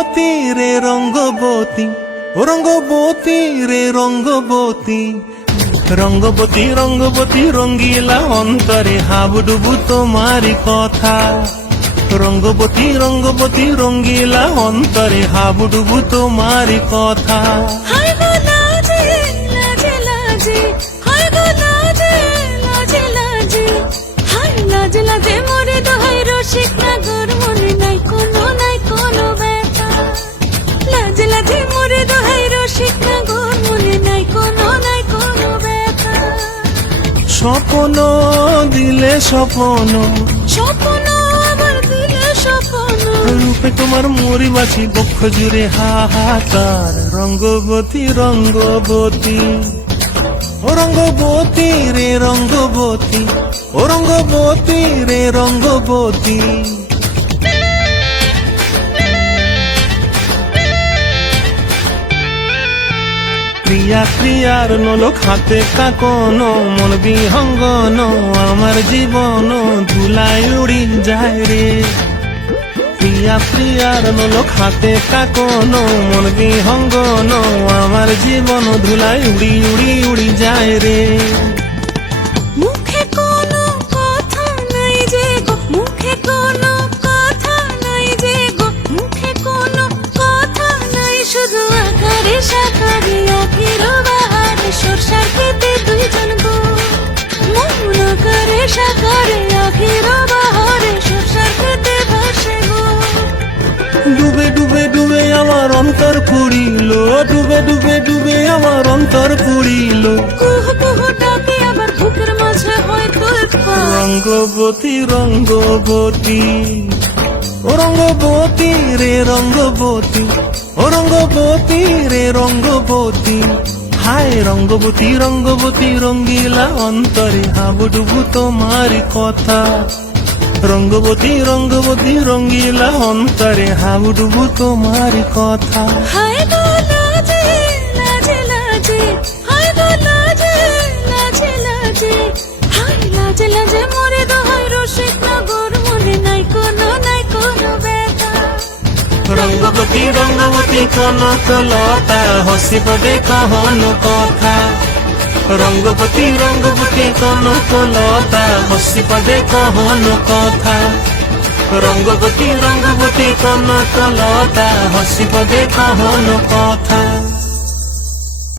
রঙ্গবতী রে রঙ্গবতী, ও রঙ্গবতী রে রঙ্গবতী, রঙ্গবতী রঙ্গবতী রঙ্গিলা অন্তরে হাবুডুবু তোমারি কথা। রঙ্গবতী রঙ্গবতী রঙ্গিলা অন্তরে হাবুডুবু তোমারি কথা। হায় গো লাজে লাজে লাজে, হায় গো লাজে লাজে লাজে, হায় লাজে লাজে মোরে দোহাই রসিক নাগর মনে নাই কোনো ব্যথা। লাজে লাজে মোরে দোহাই রসিক নাগর মনে নাই কোনো ব্যথা। স্বপ্ন দিলে স্বপ্ন, স্বপ্ন আমার দিলে স্বপ্ন, রূপে তোমার মরি বাছি বক্ষ জুড়ে হাহাকার। রঙ্গবতী রঙ্গবতী, ও রঙ্গবতী রে রঙ্গবতী, ও রঙ্গবতী রে রঙ্গবতী। ক্রিয়া ক্রিয়ার নলক হাতে কাকন, মন বিহঙ্গন আমার জীবন ধুলায় উড়ি যায় রে। প্রিয়া প্রিয়ার নলক হাতে কাকন, মন বিহঙ্গন আমার জীবন ধুলায় উড়ি উড়ি উড়ি যায় রে। মুখে কোনো কথা নাই যে গো, মুখে কোনো কথা নাই যে গো, মুখে কোনো কথা নাই, শুধু আকারে সাকারে আখির বাহারে সরষার খেতে দুইজন গো। মন আকারে সাকারে আখির বাহারে সরষার খেতে ভাসে গো। ডুবে ডুবে ডুবে আমার অন্তর পুড়িল, ডুবে ডুবে ডুবে আমার অন্তর পুড়িল। কুহ কুহ ডাকে আবার বুকের মাঝে হয় তোলপাড়। রঙ্গবতী রঙ্গবতী, ও রঙ্গবতী রে রঙ্গবতী, ও রঙ্গবতী রে রঙ্গবতী। হায় রঙ্গবতী রঙ্গবতী রঙ্গিলা অন্তরে হাবুডুবু তোমারি কথা। রঙ্গবতী রঙ্গবতী রঙ্গিলা অন্তরে হাবুডুবু তোমারি কথা। হায় গো লাজে লাজে লাজে, হায় গো লাজে লাজে লাজে, হায় লাজে লাজে মোরে দোহাই রসিক নগর মনে নাই কোনো ব্যথা। রঙ্গবতী রঙ্গবতী কনক লতা হসি পদে কহন কথা। রঙ্গবতী রঙ্গবতী কনক লতা হসি পদে কহন কথা। রঙ্গবতী রঙ্গবতী কনক লতা হসি পদে কহন কথা।